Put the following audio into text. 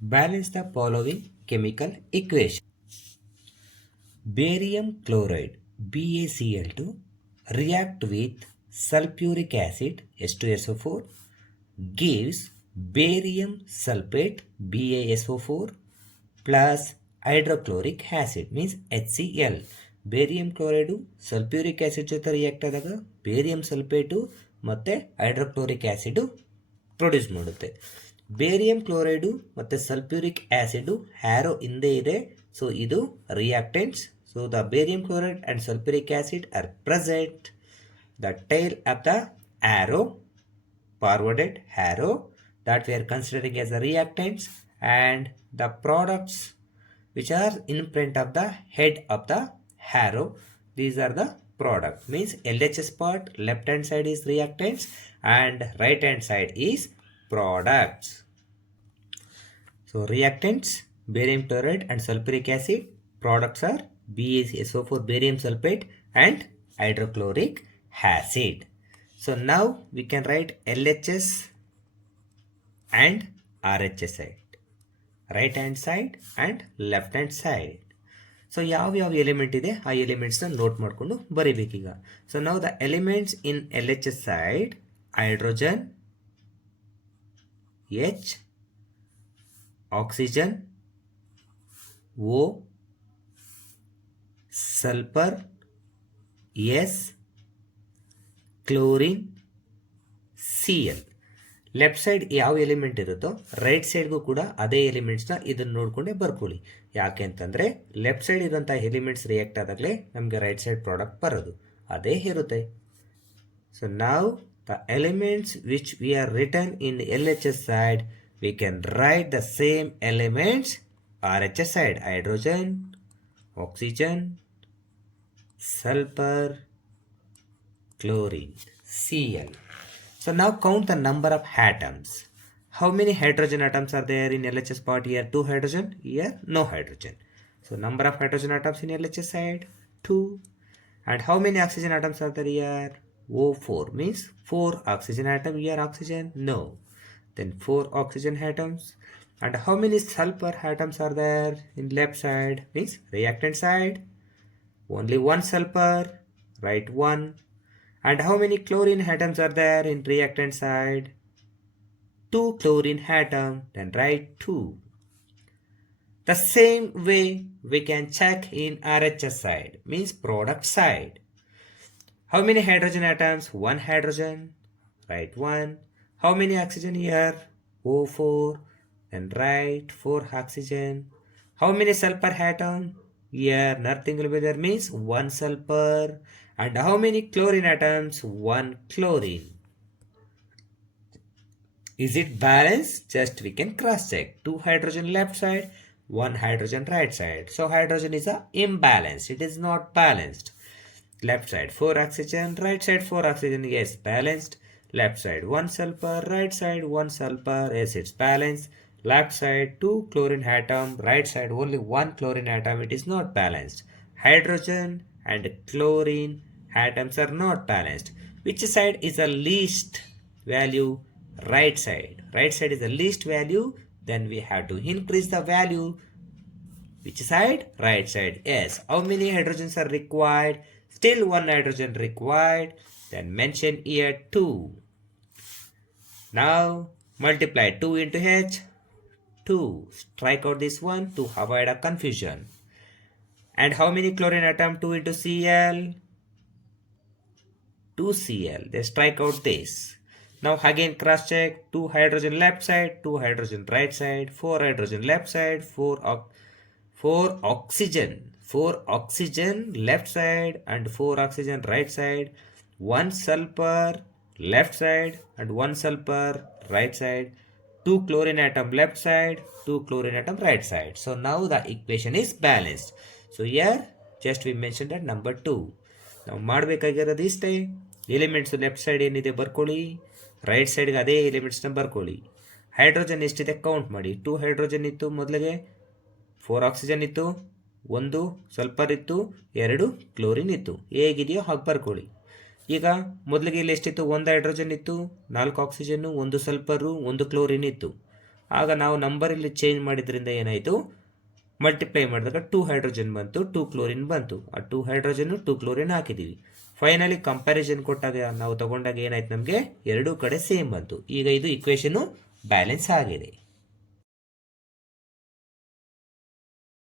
Balance the following chemical equation. Barium chloride BaCl2 react with sulfuric acid H2SO4 gives barium sulfate BaSO4 plus hydrochloric acid means HCl. Barium chloride sulphuric acid ಜೊತೆ react ಆದಾಗ barium sulphate ಮತ್ತು hydrochloric acid produce ಮಾಡುತ್ತೆ. Barium chloride ಮತ್ತು sulphuric acid arrow ಹಿಂದೆ ಇದೆ, so ಇದು reactants. So the barium chloride and sulphuric acid are present. The tail of the arrow, forwarded arrow that we are considering as the reactants, and the products which are in front of the head of the arrow, these are the product. Means LHS part left hand side is reactants and right hand side is products. So reactants barium chloride and sulfuric acid, products are BaSO4 barium sulfate and hydrochloric acid. So now we can write LHS and RHS side, right hand side and left hand side. So ಯಾವ element ಇದೆ ಆ ಎಲಿಮೆಂಟ್ಸ್ನ note ಮಾಡಿಕೊಂಡು ಬರೀಬೇಕೀಗ. So ನಾವು the elements in L H S side: hydrogen, H, oxygen, O, sulphur, S, chlorine, CL. Left side ಯಾವ element ಇರುತ್ತೋ right ಸೈಡ್ಗೂ ಕೂಡ ಅದೇ ಎಲಿಮೆಂಟ್ಸ್ನ ಇದನ್ನು ನೋಡಿಕೊಂಡೇ ಬರ್ಕೊಳ್ಳಿ. ಯಾಕೆ ಅಂತಂದರೆ ಲೆಫ್ಟ್ ಸೈಡ್ ಇರೋಂಥ ಎಲಿಮೆಂಟ್ಸ್ ರಿಯಾಕ್ಟ್ ಆದಾಗಲೇ ನಮಗೆ ರೈಟ್ ಸೈಡ್ ಪ್ರಾಡಕ್ಟ್ ಬರೋದು, ಅದೇ ಇರುತ್ತೆ. ಸೊ ನಾವು the elements which we are return in L H S side, we can write the same elements R H S side: hydrogen, oxygen, sulphur, chlorine, Cl. So now count the number of atoms. How many hydrogen atoms are there in LHS part? Here 2 hydrogen, here no hydrogen. So number of hydrogen atoms in LHS side 2. And how many oxygen atoms are there here? O4 means 4 oxygen atoms. Here oxygen no. Then 4 oxygen atoms. And how many sulfur atoms are there in left side? Means reactant side. Only 1 sulfur. Write 1. And how many chlorine atoms are there in reactant side? 2 chlorine atoms. Then write 2. The same way we can check in RHS side, means product side. How many hydrogen atoms? 1 hydrogen. Write 1. How many oxygen here? O4. Then write 4 oxygen. How many sulfur atom? Here nothing will be there, means 1 sulfur. And how many chlorine atoms? 1 chlorine. Is it balanced? Just we can cross check. 2 hydrogen left side, 1 hydrogen right side. So hydrogen is a imbalance. It is not balanced. Left side 4 oxygen, right side 4 oxygen. Yes, balanced. Left side 1 sulfur, right side 1 sulfur. Yes, it's balanced. Left side 2 chlorine atom, right side only 1 chlorine atom. It is not balanced. Hydrogen and chlorine atoms are not balanced. Which side is the least value? Right side. Right side is the least value. Then we have to increase the value. Which side? Right side. Yes. How many hydrogens are required? Still 1 hydrogen required. Then mention here 2. Now multiply 2 into H. 2. Strike out this one to avoid a confusion. And how many chlorine atom? 2 into Cl. 2 Cl. They strike out this. Now again cross check. 2 hydrogen left side, 2 hydrogen right side, 4 hydrogen left side, 4 oxygen. 4 oxygen left side and 4 oxygen right side. 1 sulfur left side and 1 sulfur right side. 2 chlorine atom left side, 2 chlorine atom right side. So now the equation is balanced. So here just we mentioned that number 2. ನಾವು ಮಾಡಬೇಕಾಗಿರೋದು ಇಷ್ಟೇ. Elements left side ಏನಿದೆ ಬರ್ಕೊಳ್ಳಿ, right ಸೈಡ್ಗೆ ಅದೇ ಎಲಿಮೆಂಟ್ಸ್ನ ಬರ್ಕೊಳ್ಳಿ. Hydrogen ಎಷ್ಟಿದೆ count ಮಾಡಿ. 2 ಹೈಡ್ರೋಜನ್ ಇತ್ತು ಮೊದಲಿಗೆ, 4 ಆಕ್ಸಿಜನ್ ಇತ್ತು, 1 ಸಲ್ಫರ್ ಇತ್ತು, 2 ಕ್ಲೋರಿನ್ ಇತ್ತು. ಹೇಗಿದೆಯೋ ಹಾಗೆ ಬರ್ಕೊಳ್ಳಿ. ಈಗ ಮೊದಲಿಗೆ ಇಲ್ಲಿ ಎಷ್ಟಿತ್ತು? 1 ಹೈಡ್ರೋಜನ್ ಇತ್ತು, 4 ಆಕ್ಸಿಜನ್ನು, 1 ಸಲ್ಫರು, 1 ಕ್ಲೋರಿನ್ ಇತ್ತು. ಆಗ ನಾವು ನಂಬರ್ ಇಲ್ಲಿ ಚೇಂಜ್ ಮಾಡಿದ್ರಿಂದ ಏನಾಯಿತು, ಮಲ್ಟಿಪ್ಲೈ ಮಾಡಿದಾಗ 2 ಹೈಡ್ರೋಜನ್ ಬಂತು, 2 ಕ್ಲೋರಿನ್ ಬಂತು. ಆ 2 ಹೈಡ್ರೋಜನ್ 2 ಕ್ಲೋರಿನ್ ಹಾಕಿದ್ದೀವಿ. ಫೈನಲಿ ಕಂಪ್ಯಾರಿಸನ್ ಕೊಟ್ಟಾಗ ನಾವು ತಗೊಂಡಾಗ ಏನಾಯ್ತು, ನಮಗೆ ಎರಡೂ ಕಡೆ ಸೇಮ್ ಬಂತು. ಈಗ ಇದು ಇಕ್ವೇಶನು ಬ್ಯಾಲೆನ್ಸ್ ಆಗಿದೆ.